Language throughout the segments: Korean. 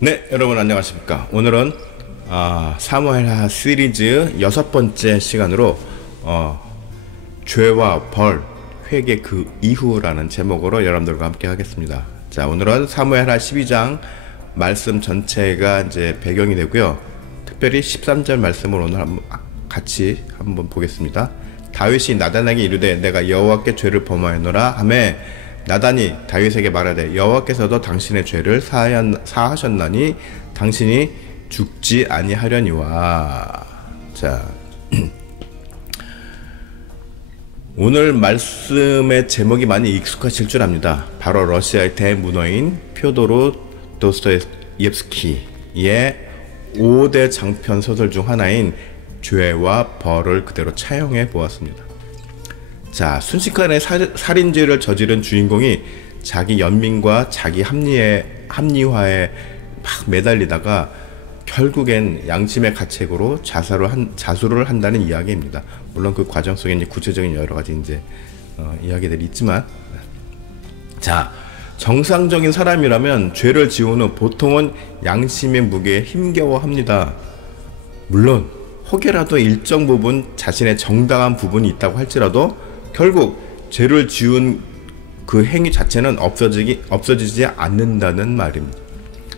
네, 여러분 안녕하십니까. 오늘은 사무엘하 시리즈 6번째 시간으로 죄와 벌, 회개 그 이후라는 제목으로 여러분들과 함께 하겠습니다. 자, 오늘은 사무엘하 12장 말씀 전체가 이제 배경이 되고요. 특별히 13절 말씀을 오늘 같이 한번 보겠습니다. 다윗이 나단에게 이르되 내가 여호와께 죄를 범하였노라 하매 나단이 다윗에게 말하되 여호와께서도 당신의 죄를 사하셨나니 당신이 죽지 아니하려니와. 자, 오늘 말씀의 제목이 많이 익숙하실 줄 압니다. 바로 러시아의 대문어인 퓨도르 도스토옙스키의 5대 장편 소설 중 하나인 죄와 벌을 그대로 차용해 보았습니다. 자, 순식간에 살인죄를 저지른 주인공이 자기 연민과 자기 합리화에 막 매달리다가 결국엔 양심의 가책으로 자수를 한다는 이야기입니다. 물론 그 과정 속에 이제 구체적인 여러 가지 이제 이야기들이 있지만, 자, 정상적인 사람이라면 죄를 지은 후 보통은 양심의 무게에 힘겨워합니다. 물론 혹여라도 일정 부분 자신의 정당한 부분이 있다고 할지라도 결국 죄를 지은 그 행위 자체는 없어지지 않는다는 말입니다.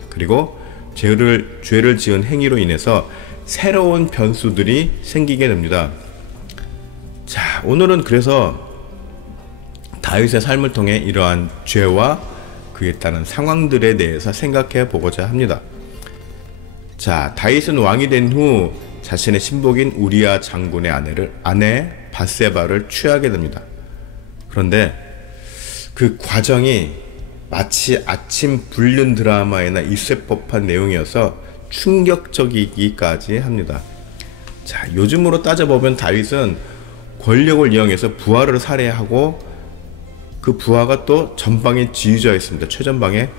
그리고 죄를 지은 행위로 인해서 새로운 변수들이 생기게 됩니다. 자, 오늘은 그래서 다윗의 삶을 통해 이러한 죄와 그에 따른 상황들에 대해서 생각해 보고자 합니다. 자, 다윗은 왕이 된 후 자신의 신복인 우리아 장군의 아내 밧세바를 취하게 됩니다. 그런데 그 과정이 마치 아침 불륜 드라마에나 있을 법한 내용이어서 충격적이기까지 합니다. 자, 요즘으로 따져보면 다윗은 권력을 이용해서 부하를 살해하고 그 부하가 또 전방의 지휘자였습니다. 최전방의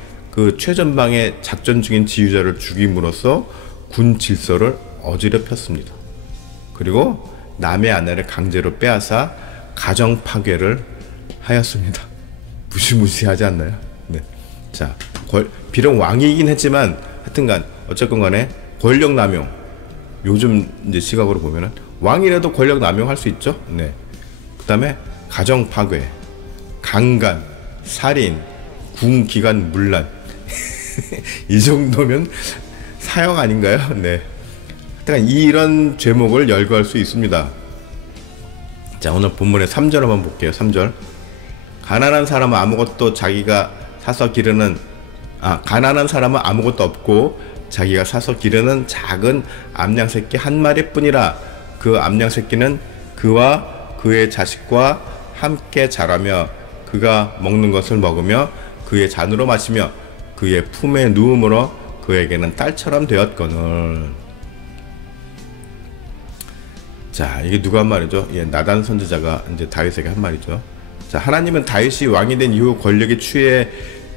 작전 중인 지휘자를 죽임으로써 군 질서를 어지럽혔습니다. 그리고 남의 아내를 강제로 빼앗아 가정 파괴를 하였습니다. 무시무시하지 않나요? 네. 자, 비록 왕이긴 했지만 하여튼간 어쨌건 간에 권력 남용, 요즘 이제 시각으로 보면은 왕이라도 권력 남용할 수 있죠. 네. 그다음에 가정 파괴, 강간, 살인, 군 기관 문란 이 정도면 사형 아닌가요? 네. 하여튼 이런 제목을 열거할 수 있습니다. 자, 오늘 본문의 3절 한번 볼게요. 3절. 가난한 사람은 아무것도 없고 자기가 사서 기르는 작은 암양새끼 한 마리뿐이라. 그 암양새끼는 그와 그의 자식과 함께 자라며 그가 먹는 것을 먹으며 그의 잔으로 마시며 그의 품에 누움으로 그에게는 딸처럼 되었거늘. 자, 이게 누가 한 말이죠? 예, 나단 선지자가 이제 다윗에게 한 말이죠. 자, 하나님은 다윗이 왕이 된 이후 권력에 취해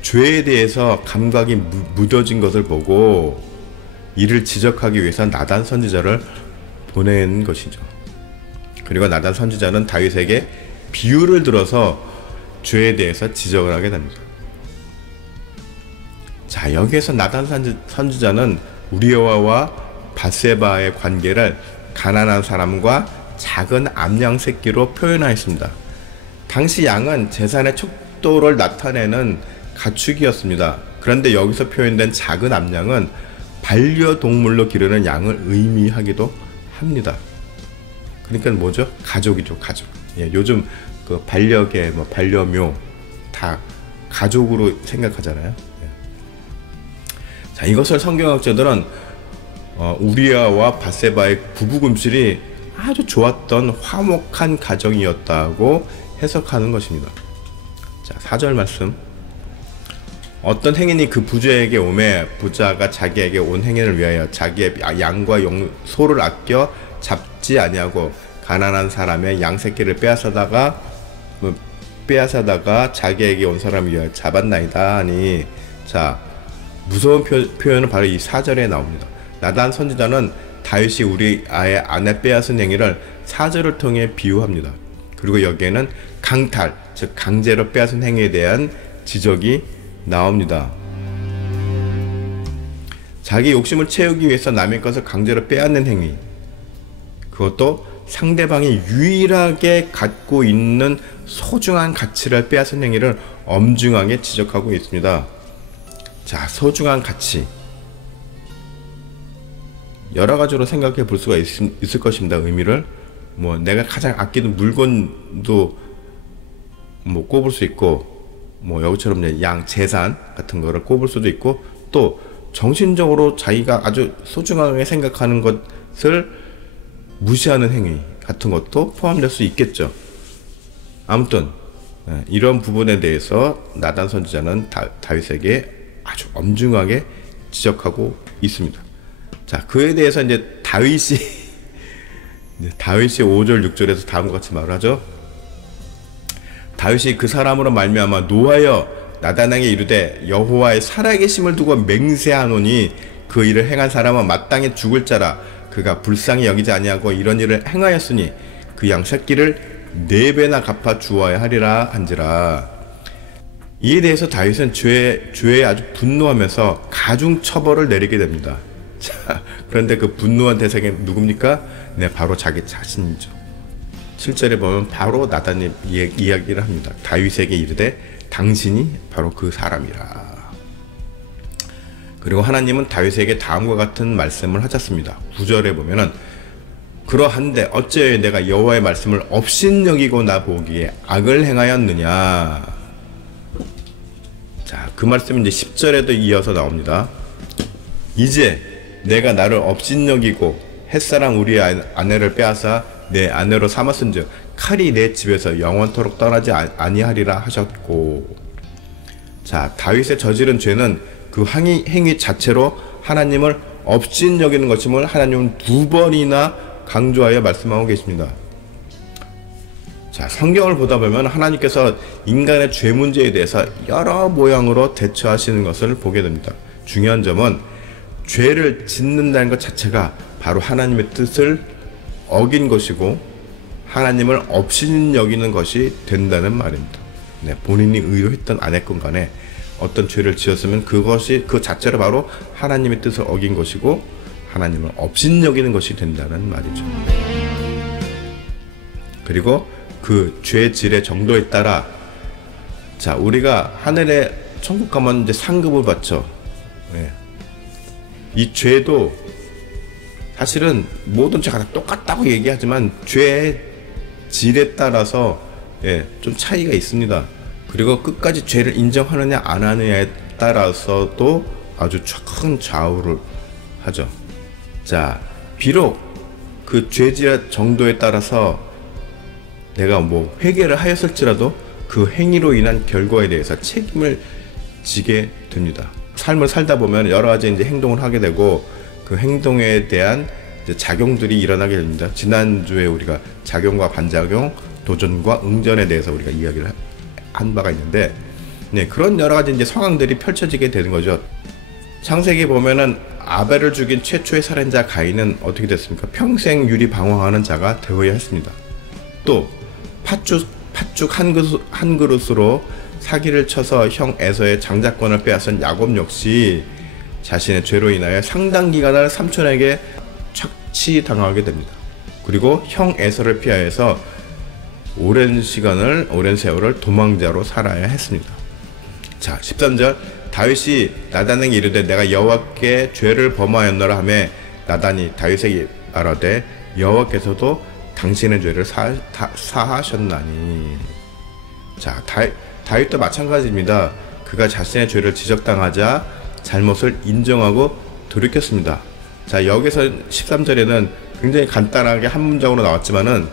죄에 대해서 감각이 무뎌진 것을 보고 이를 지적하기 위해서 나단 선지자를 보낸 것이죠. 그리고 나단 선지자는 다윗에게 비유를 들어서 죄에 대해서 지적을 하게 됩니다. 자, 여기에서 나단 선지자는 우리아와 밧세바의 관계를 가난한 사람과 작은 암양 새끼로 표현하였습니다. 당시 양은 재산의 척도를 나타내는 가축이었습니다. 그런데 여기서 표현된 작은 암양은 반려동물로 기르는 양을 의미하기도 합니다. 그러니까 뭐죠? 가족이죠, 가족. 예, 요즘 그 반려개, 반려묘 다 가족으로 생각하잖아요. 예. 자, 이것을 성경학자들은 우리아와 밧세바의 부부금실이 아주 좋았던 화목한 가정이었다고 해석하는 것입니다. 자, 4절 말씀. 어떤 행인이 그 부자에게 오매 부자가 자기에게 온 행인을 위하여 자기의 양과 소를 아껴 잡지 아니하고 가난한 사람의 양 새끼를 빼앗아다가 자기에게 온 사람을 위하여 잡았나이다 하니, 자, 무서운 표현은 바로 이 4절에 나옵니다. 나단 선지자는 다윗이 우리 아의 아내 빼앗은 행위를 4절을 통해 비유합니다. 그리고 여기에는 강탈, 즉 강제로 빼앗은 행위에 대한 지적이 나옵니다. 자기 욕심을 채우기 위해서 남의 것을 강제로 빼앗는 행위, 그것도 상대방이 유일하게 갖고 있는 소중한 가치를 빼앗은 행위를 엄중하게 지적하고 있습니다. 자, 소중한 가치, 여러 가지로 생각해 볼 수가 있을 것입니다. 의미를 뭐 내가 가장 아끼는 물건도 뭐 꼽을 수 있고, 뭐 여기처럼 양 재산 같은 거를 꼽을 수도 있고, 또 정신적으로 자기가 아주 소중하게 생각하는 것을 무시하는 행위 같은 것도 포함될 수 있겠죠. 아무튼 이런 부분에 대해서 나단 선지자는 다윗에게 아주 엄중하게 지적하고 있습니다. 자, 그에 대해서 이제 다윗이 5절 6절에서 다음과 같이 말을 하죠. 다윗이 그 사람으로 말미암아 노하여 나단에게 이르되 여호와의 살아계심을 두고 맹세하노니 그 일을 행한 사람은 마땅히 죽을 자라. 그가 불쌍히 여기지 아니하고 이런 일을 행하였으니 그 양 새끼를 4배나 갚아 주어야 하리라 한지라. 이에 대해서 다윗은 죄에 아주 분노하면서 가중 처벌을 내리게 됩니다. 자, 그런데 그 분노한 대상이 누굽니까? 네, 바로 자기 자신이죠. 7절에 보면 바로 나단이 이야기를 합니다. 다윗에게 이르되 당신이 바로 그 사람이라. 그리고 하나님은 다윗에게 다음과 같은 말씀을 하셨습니다. 9절에 보면은 그러한데 어찌하여 내가 여호와의 말씀을 업신여기고 나 보기에 악을 행하였느냐. 자, 그 말씀이 이제 10절에도 이어서 나옵니다. 이제 내가 나를 업신여기고 햇사람 우리의 아내를 빼앗아 내 아내로 삼았은즉 칼이 내 집에서 영원토록 떠나지 아니하리라 하셨고. 자, 다윗의 저지른 죄는 그 행위 자체로 하나님을 업신여기는 것임을 하나님은 2번이나 강조하여 말씀하고 계십니다. 자, 성경을 보다 보면 하나님께서 인간의 죄 문제에 대해서 여러 모양으로 대처하시는 것을 보게 됩니다. 중요한 점은 죄를 짓는다는 것 자체가 바로 하나님의 뜻을 어긴 것이고 하나님을 업신여기는 것이 된다는 말입니다. 네, 본인이 의도했던 안 했건 간에 어떤 죄를 지었으면 그것이 그 자체로 바로 하나님의 뜻을 어긴 것이고 하나님을 업신여기는 것이 된다는 말이죠. 그리고 그 죄의 질의 정도에 따라, 자, 우리가 하늘에 천국 가면 이제 상급을 받죠. 네. 이 죄도 사실은 모든 죄가 다 똑같다고 얘기하지만 죄의 질에 따라서 좀 차이가 있습니다. 그리고 끝까지 죄를 인정하느냐 안 하느냐에 따라서도 아주 큰 좌우를 하죠. 자, 비록 그 죄질의 정도에 따라서 내가 뭐 회개를 하였을지라도 그 행위로 인한 결과에 대해서 책임을 지게 됩니다. 삶을 살다 보면 여러 가지 이제 행동을 하게 되고 그 행동에 대한 이제 작용들이 일어나게 됩니다. 지난주에 우리가 작용과 반작용, 도전과 응전에 대해서 우리가 이야기를 한 바가 있는데, 네, 그런 여러 가지 이제 상황들이 펼쳐지게 되는 거죠. 창세기에 보면은 아벨을 죽인 최초의 살인자 가인은 어떻게 됐습니까? 평생 유리 방황하는 자가 되어야 했습니다. 또 팥죽 한 그릇으로 사기를 쳐서 형 에서의 장자권을 빼앗은 야곱 역시 자신의 죄로 인하여 상당 기간을 삼촌에게 착취당하게 됩니다. 그리고 형 에서를 피하여서 오랜 세월을 도망자로 살아야 했습니다. 자, 13절 다윗이 나단에게 이르되 내가 여호와께 죄를 범하였노라 하매 나단이 다윗에게 말하되 여호와께서도 당신의 죄를 사하셨나니. 자, 다윗도 마찬가지입니다. 그가 자신의 죄를 지적당하자 잘못을 인정하고 돌이켰습니다. 자, 여기서 13절에는 굉장히 간단하게 한 문장으로 나왔지만은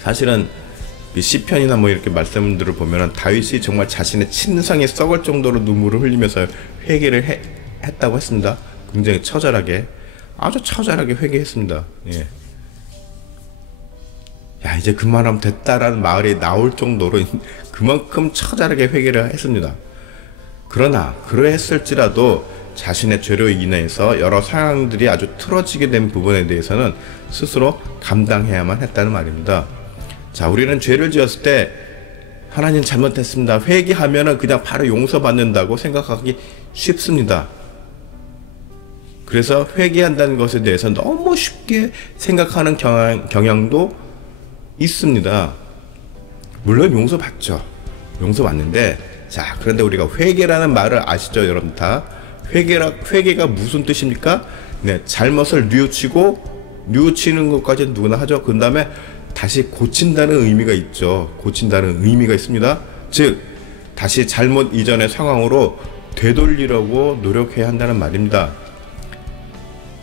사실은 이 시편이나 뭐 이렇게 말씀들을 보면은 다윗이 정말 자신의 친성이 썩을 정도로 눈물을 흘리면서 회개를 했다고 했습니다. 굉장히 처절하게, 아주 처절하게 회개했습니다. 예. 야, 이제 그만하면 됐다라는 말이 나올 정도로 그만큼 처절하게 회개를 했습니다. 그러나 그러했을지라도 자신의 죄로 인해서 여러 상황들이 아주 틀어지게 된 부분에 대해서는 스스로 감당해야만 했다는 말입니다. 자, 우리는 죄를 지었을 때 하나님 잘못했습니다, 회개하면은 그냥 바로 용서받는다고 생각하기 쉽습니다. 그래서 회개한다는 것에 대해서 너무 쉽게 생각하는 경향도 있습니다. 물론 용서받죠. 용서받는데, 자, 그런데 우리가 회개라는 말을 아시죠, 여러분 다? 회개가 무슨 뜻입니까? 네, 잘못을 뉘우치는 것까지는 누구나 하죠. 그 다음에 다시 고친다는 의미가 있죠. 고친다는 의미가 있습니다. 즉, 다시 잘못 이전의 상황으로 되돌리려고 노력해야 한다는 말입니다.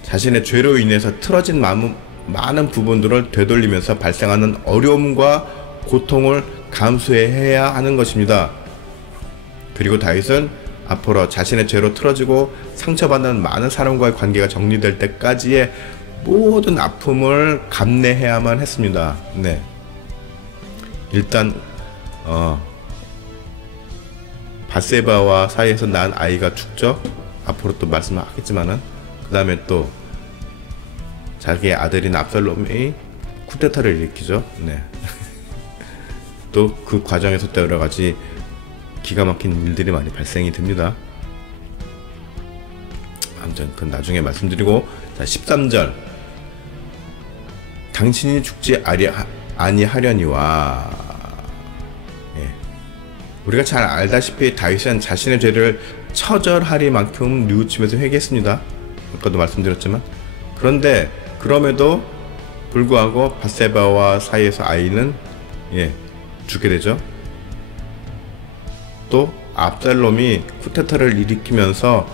자신의 죄로 인해서 틀어진 많은 부분들을 되돌리면서 발생하는 어려움과 고통을 감수해야 하는 것입니다. 그리고 다윗은 앞으로 자신의 죄로 틀어지고 상처받는 많은 사람과의 관계가 정리될 때까지의 모든 아픔을 감내해야만 했습니다. 네. 일단 밧세바와 사이에서 난 아이가 죽죠. 앞으로 또 말씀하겠지만은, 그 다음에 또 자기의 아들인 압살롬이 쿠데타를 일으키죠. 네. 또 그 과정에서 또 여러 가지 기가 막힌 일들이 많이 발생이 됩니다. 아무튼 그건 나중에 말씀드리고, 자, 13절. 당신이 죽지 아니하려니와. 예. 우리가 잘 알다시피 다윗은 자신의 죄를 처절하리만큼 뉘우치면서 회개했습니다. 아까도 말씀드렸지만. 그런데 그럼에도 불구하고 밧세바와 사이에서 아이는 죽게 되죠. 또 압살롬이 쿠데타를 일으키면서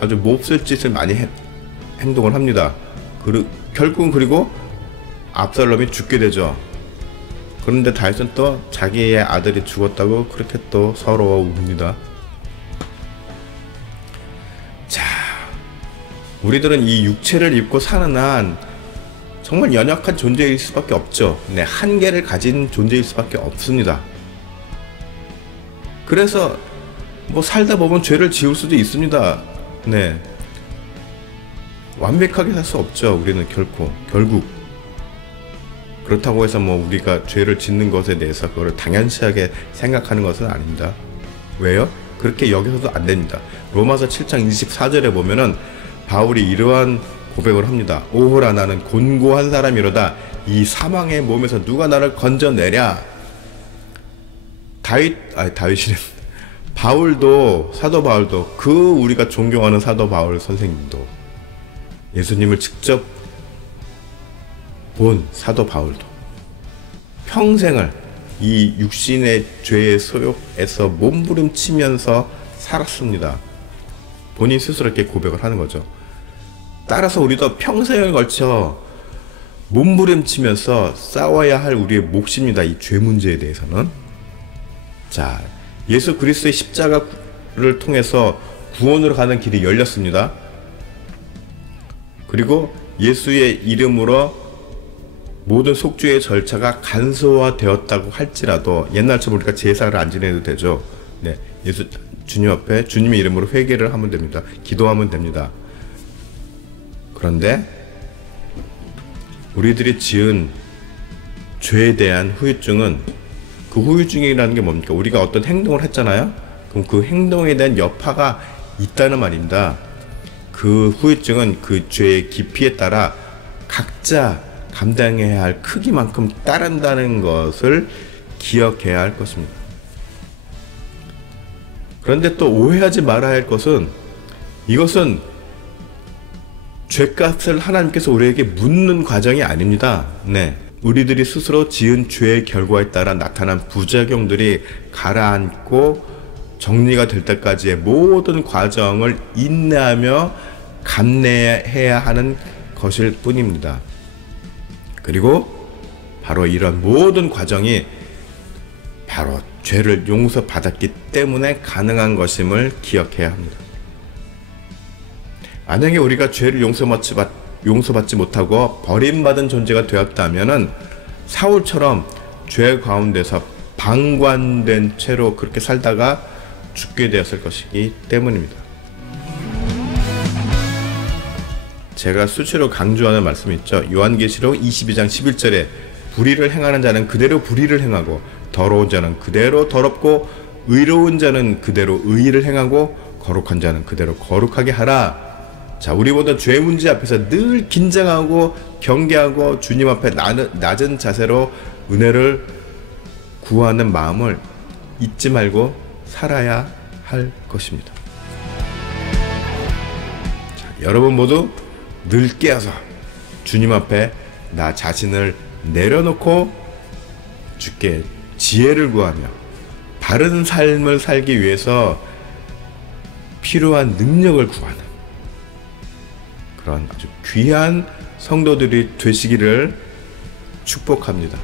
아주 몹쓸 짓을 많이 행동을 합니다. 결국은 그리고 압살롬이 죽게 되죠. 그런데 다윗은 또 자기의 아들이 죽었다고 그렇게 또 서러워웁니다. 자, 우리들은 이 육체를 입고 사는 한 정말 연약한 존재일 수밖에 없죠. 네, 한계를 가진 존재일 수밖에 없습니다. 그래서 뭐 살다 보면 죄를 지을 수도 있습니다. 네, 완벽하게 살 수 없죠. 우리는 결국 그렇다고 해서 뭐 우리가 죄를 짓는 것에 대해서 그걸 당연시하게 생각하는 것은 아닙니다. 왜요? 그렇게 여기서도 안 됩니다. 로마서 7장 24절에 보면은 바울이 이러한 고백을 합니다. 오호라, 나는 곤고한 사람이로다. 이 사망의 몸에서 누가 나를 건져내랴. 다윗이래. 사도 바울도, 우리가 존경하는 사도 바울 선생님도, 예수님을 직접 본 사도 바울도 평생을 이 육신의 죄의 소욕에서 몸부림치면서 살았습니다. 본인 스스로 이렇게 고백을 하는 거죠. 따라서 우리도 평생을 걸쳐 몸부림치면서 싸워야 할 우리의 몫입니다. 이 죄 문제에 대해서는. 자, 예수 그리스도의 십자가를 통해서 구원으로 가는 길이 열렸습니다. 그리고 예수의 이름으로 모든 속죄의 절차가 간소화되었다고 할지라도, 옛날처럼 우리가 제사를 안 지내도 되죠. 네, 주님 앞에 주님의 이름으로 회개를 하면 됩니다. 기도하면 됩니다. 그런데 우리들이 지은 죄에 대한 후유증은, 그 후유증이라는 게 뭡니까? 우리가 어떤 행동을 했잖아요. 그럼 그 행동에 대한 여파가 있다는 말입니다. 그 후유증은 그 죄의 깊이에 따라 각자 감당해야 할 크기만큼 따른다는 것을 기억해야 할 것입니다. 그런데 또 오해하지 말아야 할 것은, 이것은 죄값을 하나님께서 우리에게 묻는 과정이 아닙니다. 네, 우리들이 스스로 지은 죄의 결과에 따라 나타난 부작용들이 가라앉고 정리가 될 때까지의 모든 과정을 인내하며 감내해야 하는 것일 뿐입니다. 그리고 바로 이런 모든 과정이 바로 죄를 용서받았기 때문에 가능한 것임을 기억해야 합니다. 만약에 우리가 죄를 용서받지 못하고 버림받은 존재가 되었다면은 사울처럼 죄 가운데서 방관된 채로 그렇게 살다가 죽게 되었을 것이기 때문입니다. 제가 수시로 강조하는 말씀이 있죠. 요한계시록 22장 11절에 불의를 행하는 자는 그대로 불의를 행하고 더러운 자는 그대로 더럽고 의로운 자는 그대로 의의를 행하고 거룩한 자는 그대로 거룩하게 하라. 자, 우리 모두 죄 문제 앞에서 늘 긴장하고 경계하고 주님 앞에 낮은 자세로 은혜를 구하는 마음을 잊지 말고 살아야 할 것입니다. 자, 여러분 모두 늘 깨어서 주님 앞에 나 자신을 내려놓고 주께 지혜를 구하며 바른 삶을 살기 위해서 필요한 능력을 구하는 그런 아주 귀한 성도들이 되시기를 축복합니다.